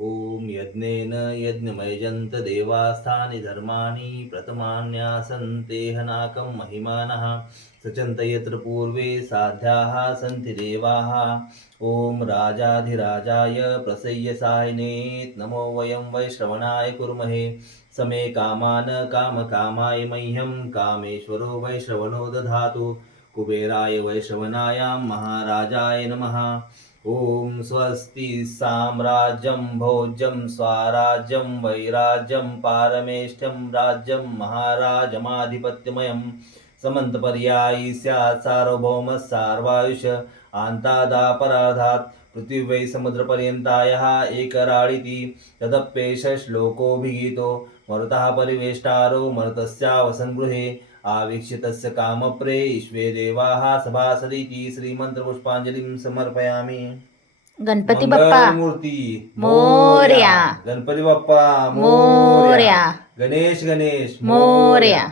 ॐ यज्ञेन यज्ञमयजन्त देवास्थानि धर्माणि प्रथमान्यासन्ते हनाकं महिमानः सचन्त यत्र पूर्वे साध्याः सन्ति देवाः। ॐ राजाधिराजाय प्रसय्यसायिने नमो वयं वैश्रवणाय कुर्महे समे कामान् कामकामाय मह्यं कामेश्वरो वैश्रवणो दधातु। कुबेराय वैश्रवणायां महाराजाय नमः। ॐ स्वस्ति साम्राज्यं भोज्यं स्वराज्यं वैराज्यं पारमेष्ठ्यं राज्यं महाराजमाधिपत्यमयं समन्तपर्यायी स्यात् सार्वभौमः सार्वायुष आन्तादापराधात् पृथिव्यै समुद्रपर्यन्तायः एकराळिति तदप्येष श्लोकोऽभिगीतो मरुतः परिवेष्टारो मरुतस्यावसन् गृहे आवीक्षितस्य कामप्रे ईश्वे देवाः सभासदिति श्रीमंत्रपुष्पांजलिं समर्पयामि। गणपती बाप्पा मूर्ती मोरया, गणपती बाप्पा मोरया, गणेश गणेश मोरया।